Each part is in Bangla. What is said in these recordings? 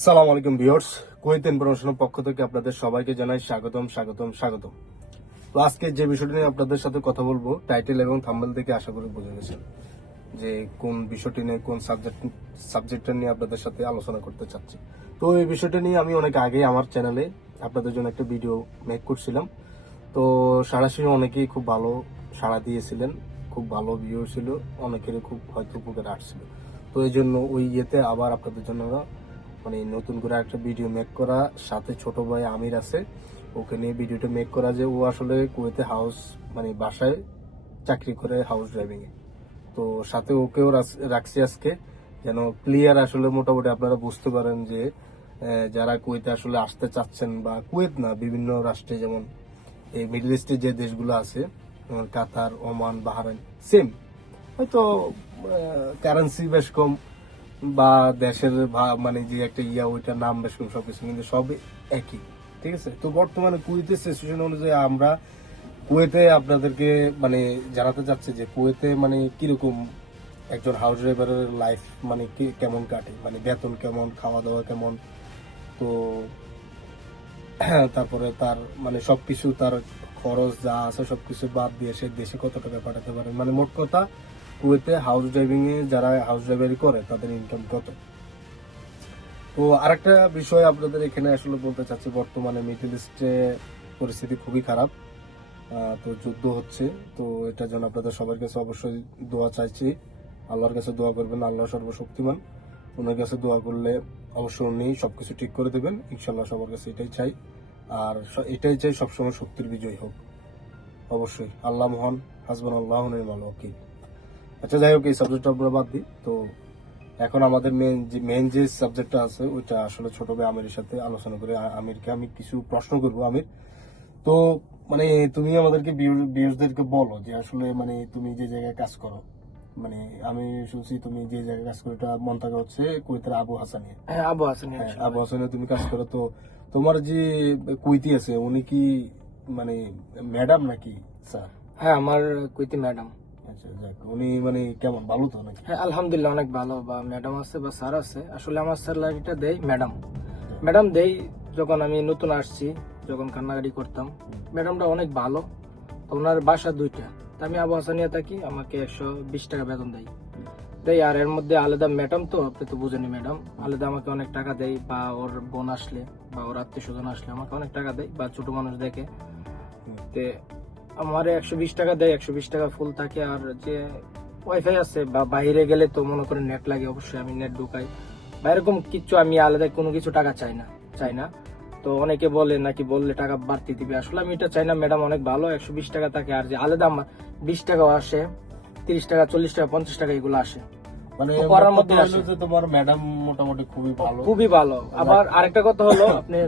সালাম আলাইকুম ভিউয়ার্স, কুয়েত ইনফরমেশনের পক্ষ থেকে আপনাদের সবাইকে জানাই স্বাগতম। তো আজকে যে বিষয়টি নিয়ে আপনাদের সাথে কথা বলবো, টাইটেল এবং থাম্বনেল থেকে আশা করি বুঝে গেছেন যে কোন বিষয়টি নিয়ে, কোন সাবজেক্টটা নিয়ে আপনাদের সাথে আলোচনা করতে চাচ্ছি। তো এই বিষয়টা নিয়ে আমি অনেক আগে আমার চ্যানেলে আপনাদের জন্য একটা ভিডিও মেক করছিলাম। তো সরাসরি অনেকেই খুব ভালো সাড়া দিয়েছিলেন, খুব ভালো ভিউ ছিল, অনেকেরই খুব হয়তো উপকার আসছিল। তো এই জন্য ওই ইয়েতে আবার আপনাদের জন্য মানে নতুন করে একটা ভিডিও মেক করা, সাথে ছোট ভাই আমির আছে, ওকে নিয়ে ভিডিওটা মেক করা যে ও আসলে কুয়েতে হাউস মানে বাসায় চাকরি করে হাউস ড্রাইভিং এ। তো সাথে ওকেও রাখছি আজকে, যেন ক্লিয়ার আসলে মোটামুটি আপনারা বুঝতে পারেন যে যারা কুয়েতে আসলে আসতে চাচ্ছেন, বা কুয়েত না বিভিন্ন রাষ্ট্রে, যেমন এই মিডল ইস্টে যে দেশগুলো আছে যেমন কাতার, ওমান, বাহরাইন, সেম হয়তো কারেন্সি বেশ কম, বা দেশের মানে যে একটা ওইটার নাম বেশ কম, সবকিছু কিন্তু সব একই। ঠিক আছে, তো বর্তমানে কুয়েতের সিচুয়েশন অনুযায়ী আমরা কুয়েতে আপনাদেরকে মানে জানাতে চাচ্ছি যে কুয়েতে মানে কিরকম একজন হাউস ড্রাইভারের লাইফ মানে কেমন কাটে, মানে বেতন কেমন, খাওয়া দাওয়া কেমন। তো তারপরে তার মানে সবকিছু, তার খরচ যা আছে সবকিছু বাদ দিয়ে সে দেশে কত টাকা পাঠাতে পারে, মানে মোট কথা কুয়েতে হাউস ড্রাইভিং এ যারা হাউস ড্রাইভারি করে তাদের ইনকাম কত। তো আরেকটা বিষয় আপনাদের এখানে আসলে বলতে চাচ্ছি, বর্তমানে মিডল ইস্টে পরিস্থিতি খুবই খারাপ। তো যুদ্ধ হচ্ছে, তো এটার জন্য আপনাদের সবার কাছে অবশ্যই দোয়া চাইছি। আল্লাহর কাছে দোয়া করবেন, আল্লাহ সর্বশক্তিমান, ওনার কাছে দোয়া করলে অবশ্যই উনি সবকিছু ঠিক করে দেবেন ইনশাল্লাহ। সবার কাছে এটাই চাই, আর এটাই চাই সবসময় শক্তির বিজয় হোক। অবশ্যই আল্লাহ মহান, হাসবান আল্লাহ নি'মাল ওয়াকিল। আচ্ছা, যাই হোক, এই সাবজেক্টটা আমরা বাদ দিই। তো এখন আমাদের মেন যে সাবজেক্টটা আছে ওইটা আসলে ছোট ভাই আমিরের সাথে আলোচনা করে, আমিরকে আমি কিছু প্রশ্ন করবো। আমির, তো মানে তুমি আমাদেরকে ভিউয়ার্সদেরকে বলো যে আসলে মানে তুমি যে জায়গায় কাজ করো, মানে আমি শুনছি তুমি যে জায়গায় কাজ করো এটা মন্তাগা হচ্ছে কুয়েতের আবু হাসানিয়া। হ্যাঁ, আবু হাসান। হ্যাঁ, আবু হাসানিয়া তুমি কাজ করো। তো তোমার যে কুইতি আছে উনি কি মানে ম্যাডাম নাকি স্যার? হ্যাঁ, আমার কুইতি ম্যাডাম। আচ্ছা, যাক, উনি মানে কেমন, ভালো তো নাকি? হ্যাঁ, আলহামদুলিল্লাহ অনেক ভালো। বা ম্যাডাম আছে বা স্যার আছে, আসলে আমার স্যালারিটা দেয় ম্যাডাম দেই। যখন আমি নতুন আসছি, যখন কান্নাকাটি করতাম, ম্যাডামটা অনেক ভালো। তো ওনার বাসা দুইটা, তা আমি আবু হাসানিয়া থাকি, আমাকে 120 টাকা বেতন দেয়। আর এর মধ্যে আলাদা ম্যাডাম, তো আপনি তো বুঝেনি, ম্যাডাম আলাদা আমাকে অনেক টাকা দেয়, বা ওর বোন আসলে বা ওর আত্মীয় স্বজন আসলে আমাকে অনেক টাকা দেয়, বা ছোট মানুষ দেখে। তে আমার 120 টাকা দেয়, 120 টাকা ফুল থাকে। আর যে ওয়াইফাই আছে, বা বাইরে গেলে তো মনে করেন নেট লাগে, অবশ্যই আমি নেট ঢুকাই, বা এরকম কিছু আমি আলাদা কোনো কিছু টাকা চাই না। তো অনেকে বলে নাকি বললে টাকা বাড়তি দিবে, আসলে আমি এটা চাই না। ম্যাডাম অনেক ভালো, 120 টাকা থাকে। আর যে আলাদা আমার 20 টাকাও আসে, 30 টাকা, 40 টাকা, 50 টাকা এগুলো আসে, মানে তো করার মধ্যে আসে। যে তোমার ম্যাডাম মোটামুটি খুবই ভালো। আবার আরেকটা কথা হলো, আপনি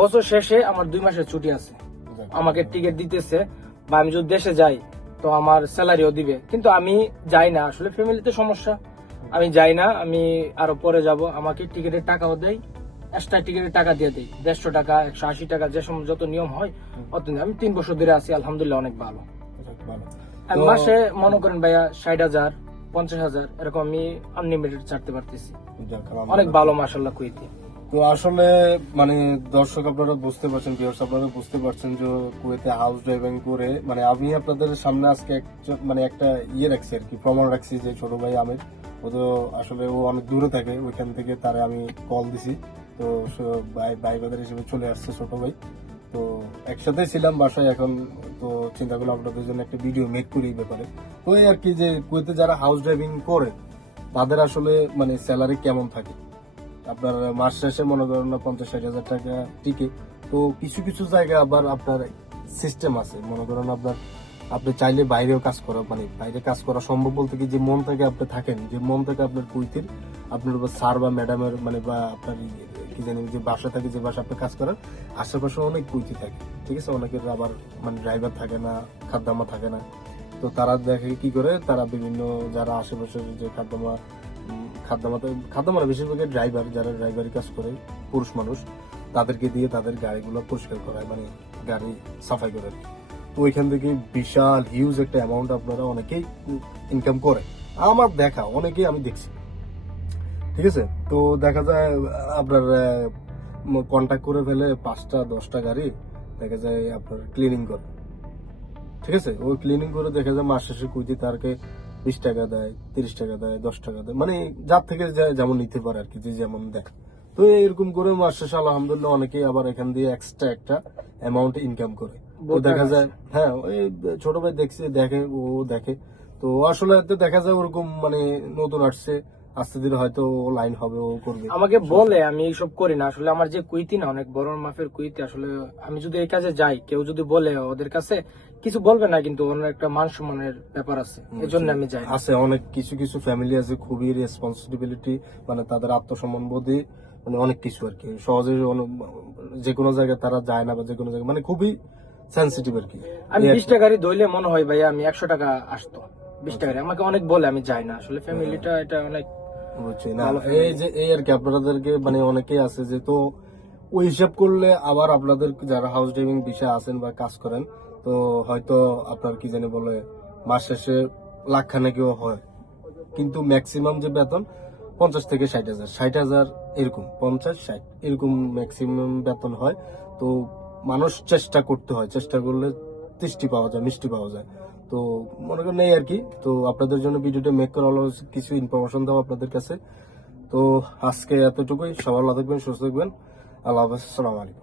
বছর শেষে আমার 2 মাসের ছুটি আছে, আমাকে টিকিট দিতেছে, বা আমি যদি দেশে যাই তো আমার স্যালারিও দিবে। কিন্তু আমি যাই না, আসলে ফ্যামিলিতে সমস্যা, আমি যাই না। আমি আরো পরে যাব, আমাকে টিকিটের টাকাও দেয়, এক্সট্রা টিকিটের টাকা দিয়ে দেয়, 150 টাকা, 180 টাকা, যে সময় যত নিয়ম হয় অত নিয়ম। আমি 3 বছর ধরে আছি, আলহামদুলিল্লাহ অনেক ভালো। আমি মাসে মনে করেন ভাইয়া 60,000, 50,000 এরকম আমি আনলিমিটেড ছাড়তে পারতেছি। অনেক ভালো মাশাআল্লাহ কুয়েতে। তো আসলে মানে দর্শক আপনারা বুঝতে পারছেন, ভিউয়ার্স আপনারা বুঝতে পারছেন যে কুয়েতে হাউস ড্রাইভিং করে, মানে আমি আপনাদের সামনে আজকে মানে একটা রাখছি আর কি, প্রমাণ রাখছি যে ছোট ভাই আমির, ও তো আসলে ও অনেক দূরে থাকে, ওইখান থেকে তারে আমি কল দিছি। তো ভাই বাজার হিসেবে চলে আসছে ছোট ভাই। তো একসাথে ছিলাম বাসায়, এখন তো চিন্তা করলাম আপনাদের জন্য একটা ভিডিও মেক করি এই ব্যাপারে। তো এই আর কি, যে কুয়েতে যারা হাউস ড্রাইভিং করে তাদের আসলে মানে স্যালারি কেমন থাকে। আপনার মাস শেষে মনে করেন না 50-60 হাজার টাকা টিকে। তো কিছু কিছু জায়গায় আবার আপনার সিস্টেম আছে, মনে করেন আপনি চাইলে বাইরেও কাজ করা, মানে বাইরে কাজ করা সম্ভব বলতে কি, যে মন থেকে আপনি থাকেন, যে মন থেকে আপনার কুইতির আপনার স্যার বা ম্যাডামের মানে বা আপনার কি জানি যে বাসা থাকে, যে বাসা আপনি কাজ করেন আশেপাশে অনেক কুইতি থাকে। ঠিক আছে, অনেকের আবার মানে ড্রাইভার থাকে না, খাদ্দামা থাকে না। তো তারা দেখে কি করে, তারা বিভিন্ন যারা আশেপাশের যে খাদ্দামারা বেশিরভাগ ড্রাইভার, যারা ড্রাইভারি কাজ করে পুরুষ মানুষ, তাদেরকে দিয়ে তাদের গাড়িগুলো পরিষ্কার করায়, মানে গাড়ি সাফাই করে। তো ওইখান থেকে বিশাল হিউজ একটা অ্যামাউন্ট আপনারা অনেকেই ইনকাম করে, আমার দেখা অনেকেই আমি দেখছি। ঠিক আছে। তো দেখা যায় আপনার কন্ট্যাক্ট করে ফেলে 5টা 10টা গাড়ি দেখা যায় আপনার ক্লিনিং করে, ঠিক আছে। ওই ক্লিনিং করে দেখা যায় মাস শেষে কুইতে তারকে 20 টাকা দেয়, 30 টাকা দেয়, 10 টাকা দেয়, মানে যার থেকে যেমন নিতে পারে আর কি, যে যেমন দেয়। তো এরকম করে মাস শেষে আলহামদুলিল্লাহ অনেকেই আবার এখান দিয়ে এক্সট্রা একটা অ্যামাউন্ট ইনকাম করে। তো বহুত দেখা টাকা যায়, হ্যাঁ ওই ছোট ভাই দেখছে, দেখে ও দেখে। তো আসলে এতে দেখা যায় ওরকম মানে নতুন আসছে, আস্তে ধীরে হয়তো ও লাইন হবে, ও করবে। আমাকে বলে আমি এইসব করি না, আসলে আমার যে কুইতি না অনেক বড় মাপের কুইতি, আসলে আমি যদি এই কাজে যাই কেউ যদি বলে ওদের কাছে কিছু বলবে না, কিন্তু অন্য একটা মান সম্মানের ব্যাপার আছে, এই জন্য আমি যাই না। আছে অনেক কিছু কিছু ফ্যামিলি আছে খুবই রেসপন্সিবিলিটি, মানে তাদের আত্মসম্মান বোধে মানে অনেক কিছু আর কি, সহজে যে কোনো জায়গায় তারা যায় না, বা যে কোনো জায়গায় মানে খুবই সেন্সিটিভ আর কি। আমি এই আর 20 কি। টাকারই দইলে মনে হয় ভাই আমি 100 টাকা আসতো, 20 টাকারই আমাকে অনেক বলে, আমি যাই না, আসলে ফ্যামিলিটা এটা অনেক বুঝছি না, ভালো এই family। যে এই আর কি আপনাদেরকে মানে অনেকেই আছে যে, তো ওই হিসাব করলে আবার আপনাদের যারা হাউস ড্রাইভিং বিষয়ে আছেন বা কাজ করেন, তো হয়তো আপনার কি জানি বলে মাস শেষে লাখ খানেকেও হয়, কিন্তু ম্যাক্সিমাম যে বেতন 50 থেকে 60,000, 60,000 এরকম, 50-60 এরকম ম্যাক্সিমাম বেতন হয়। তো মানুষ চেষ্টা করতে হয়, চেষ্টা করলে তৃষ্টি পাওয়া যায়, মিষ্টি পাওয়া যায়। তো মনে করেন এই আর কি। তো আপনাদের জন্য ভিডিওটা মেক করা হলো কিছু ইনফরমেশন দেওয়া আপনাদের কাছে। তো আজকে এতটুকুই, সবাই ভালো থাকবেন, সুস্থ থাকবেন, আল্লাহ হাফেজ, আসসালামু আলাইকুম।